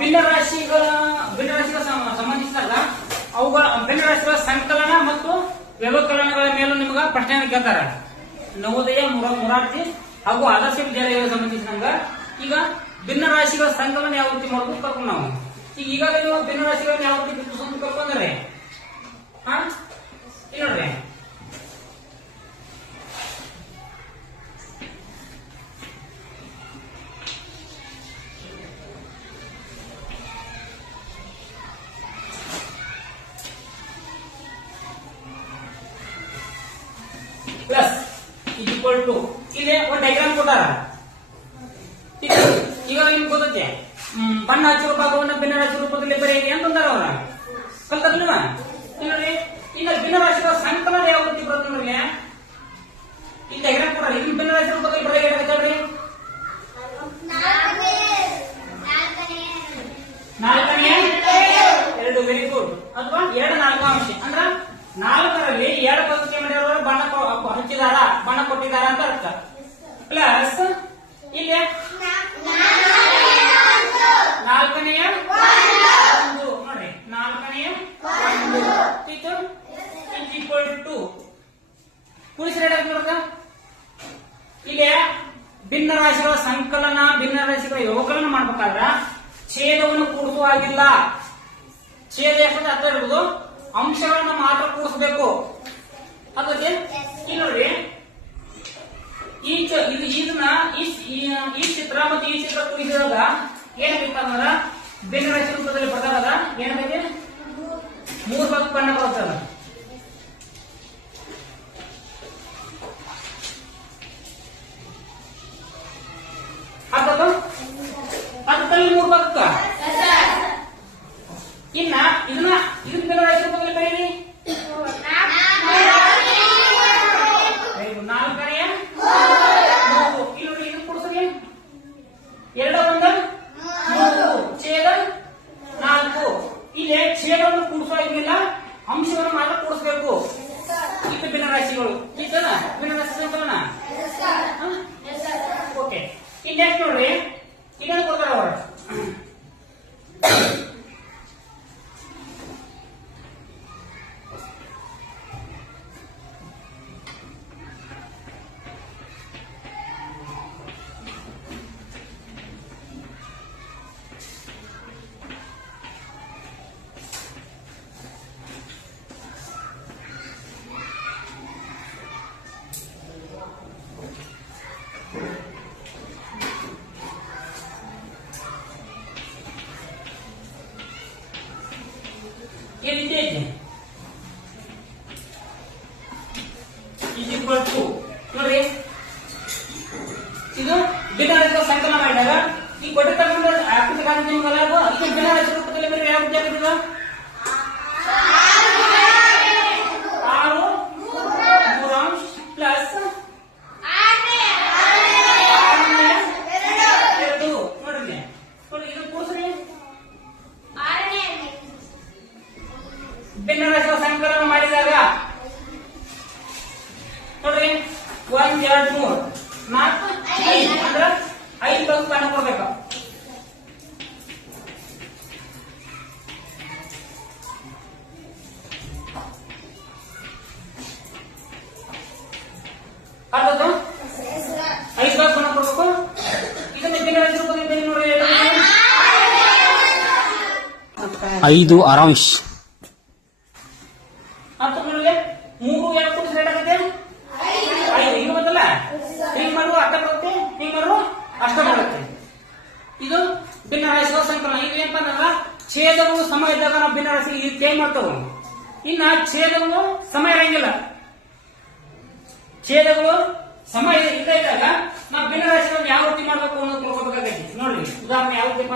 ಭಿನ್ನರಾಶಿಗಳ ಸಂಬಂಧಿಸಿದಾಗ ಅವುಗಳ ಭಿನ್ನರಾಶಿಗಳ ಸಂಕಲನ ಮತ್ತು ವ್ಯವಕಲನಗಳ ಮೇಲೂ ನಿಮ್ಗ ಪ್ರಶ್ನೆಯನ್ನು ಕೇಳ್ತಾರ. ನವೋದಯ, ಮೊರಾರ್ಜಿ ಹಾಗೂ ಆದರ್ಶ ವಿದ್ಯಾಲಯಗಳಿಗೆ ಸಂಬಂಧಿಸಿದಂಗ ಈಗ ಭಿನ್ನರಾಶಿಗಳ ಸಂಕಲನ ಯಾವ ರೀತಿ ಮಾಡೋದು ಕರ್ಕೊಂಡು ನಾವು ಈಗಾಗಲೇ ನೀವು ಭಿನ್ನರಾಶಿಗಳನ್ನ ಯಾವ ರೀತಿ ಗುರುತಿಸೋದು ಕರ್ಕೊಂಡ್ರೆ ನೋಡ್ರಿ ಪ್ಲಸ್ ಇಸ್ ಈಕ್ವಲ್ ಟು ಇಲ್ಲಿ ಒಂದು ಡೈಗ್ರಾಮ್ ಕೊಟ್ಟಾರ. ಈಗ ನಿಮ್ಗೆ ಗೊತ್ತೈತೆ ಬಣ್ಣ ಹಚ್ಚಿರುವ ಭಾಗವನ್ನು ಭಿನ್ನರಾಶಿ ರೂಪದಲ್ಲಿ ಬರೆಯಿರಿ ಅಂತಂದಾರ ಅವ್ರ ಕಲ್ತಲ್ವಾ? ನೋಡಿ ಇನ್ನು ಭಿನ್ನರಾಶಿಗಳ ಸಂಕಲನ ಯಾವ ರೀತಿ ಬರುತ್ತೆ ನೋಡ್ರಿ. ಈ ಡೈಗ್ರಾಮ್ ಕೊಟ್ಟಾರ. ಇನ್ನು ಭಿನ್ನರಾಶಿ ರೂಪದಲ್ಲಿ ಬರೆಯಬೇಕಾಗ್ತದ್ರಿ 4 ವೆರಿ ಗುಡ್. ಅಥವಾ 2 4 ಅಂಶ ಅಂದ್ರ 4ರಲ್ಲಿ 2 ಪದಕ್ಕೆ ಮಾಡಿರೋರು ಬಣ್ಣ ಹಚ್ಚಿದಾರ, ಬಣ್ಣ ಕೊಟ್ಟಿದಾರ ಅಂತ ಅರ್ಥ. ಪ್ಲಸ್ ಇಲ್ಲಿ 4ನೇ 1 ನೋಡ್ರಿ 4ನೇ 1 ಇಸ್ ಈಕ್ವಲ್ ಟು ಕೂಡಿಸಿ ನೋಡ್ರ. ಇಲ್ಲಿ ಭಿನ್ನರಾಶಿಗಳ ಸಂಕಲನ, ಭಿನ್ನರಾಶಿಗಳ ವ್ಯವಕಲನ ಮಾಡ್ಬೇಕಾದ್ರ ಛೇದವನ್ನು ಕೂಡಿಸುವಾಗಿಲ್ಲ. ಛೇದ ಎಷ್ಟು ಅರ್ಥ ಇರುವುದು ಅಂಶಗಳನ್ನ ಮಾತ್ರ ಕೂಡಿಸಬೇಕು. ಅದಕ್ಕೆ ಈ ನೋಡ್ರಿ ಇದನ್ನ ಈ ಚಿತ್ರ ಮತ್ತು ಈ ಚಿತ್ರ ಕೂಡಿಸಿದಾಗ ಏನಾಗಬೇಕಂದ್ರ ಭಿನ್ನರಾಶಿ ರೂಪದಲ್ಲಿ ಪ್ರಕಾರ ಏನಾಗೈತೆ 3 ಭಾಗ ಬಣ್ಣ ಬರ್ತದ. ಅದಲ್ಲಿ 3 ಭಾಗಕ್ಕ ಇನ್ನ ಇದನ್ನ ಭಿನ್ನರಾಶಿ ರೂಪದಲ್ಲಿ ಬರೀರಿ 4ನೇ 3. ಇಲ್ಲಿ ನೋಡಿ ಇದನ್ನ ಕೊಡ್ಸರಿ 2 1 3 ಛೇದ 4. ಇಲ್ಲಿ ಛೇದವನ್ನು ಕೂಡಿಸೋದಿಲ್ಲ, ಅಂಶವನ್ನು ಮಾತ್ರ ಕೂಡಿಸಬೇಕು. ಇದು ಭಿನ್ನರಾಶಿಗಳು. ಇದನ್ನ ಭಿನ್ನರಾಶಿ ಸಂಕಲನ. ಓಕೆ. ಇಲ್ಲಿ ನೆಕ್ಸ್ಟ್ ನೋಡ್ರಿ ಇದನ್ನು ಕೊಡ್ತಾರ ಅವರು. ನೋಡ್ರಿ ಇದು ಭಿನ್ನರಾಶಿಗಳ ಸಂಕಲನ ಮಾಡಿದಾಗ ಈ ಕೊಟ್ಟಿರ್ತಕ್ಕಂಥ ಇದು ಭಿನ್ನರಾಶಿ ರೂಪದಲ್ಲಿ ಬರೀ ಯಾವ ರೀತಿ ಆಗುತ್ತದ 6 3 ಅಂಶ ಪ್ಲಸ್ 2. ನೋಡ್ರಿ ಇದು ಕೂಡಿಸ್ರಿ ಭಿನ್ನರಾಶಿಗಳ ಸಂಕಲನ ಮಾಡಿದಾಗ ನೋಡ್ರಿ 1 2 3 4 5 ಅಂದ್ರೆ 5 ಭಾಗ ಬಣ್ಣ ಕೊಡ್ಬೇಕು. ಅರ್ಧದ್ದು 5 ಭಾಗ ಬಣ್ಣ ಕೊಡ್ಬೇಕು. ಇದನ್ನ ಭಿನ್ನರಾಶಿ ರೂಪದಲ್ಲಿ ನೋಡಿ 5 ಆರಾಂಶ್ ಅಂತ ನೋಡ್ರಿ 3 ಯಾಕೆ ಕೂಡಿಸಿ ರೇಟ್ ಆಗುತ್ತೆ 5. ಹಿಂಗ ಬಂದಲ್ಲ ಹಿಂಗ್ ಮಾಡುವ ಅರ್ಥ ಬರುತ್ತೆ, ಹಿಂಗ್ ಮಾಡುವ ಅಷ್ಟ ಬರುತ್ತೆ. ಇದು ಭಿನ್ನರಾಶಿಗಳ ಸಂಕಲನ. ಇದು ಏನಪ್ಪ ಅಂದ್ರ ಛೇದಗಳು ಸಮ ಇದ್ದಾಗ ನಾವು ಭಿನ್ನರಾಶಿ ಚೇಂಜ್ ಮಾಡ್ತೇವೆ. ಇನ್ನ ಛೇದಗಳು ಸಮ ಇರಂಗಿಲ್ಲ. ಛೇದಗಳು ಸಮ ಇದ್ದಾಗ ನಾವು ಭಿನ್ನರಾಶಿಗಳನ್ನು ಯಾವ ರೀತಿ ಮಾಡಬೇಕು ಅನ್ನೋದು ತಿಳ್ಕೊಬೇಕಾಗೈತಿ. ನೋಡ್ರಿ ಉದಾಹರಣೆ ಯಾವ ರೀತಿ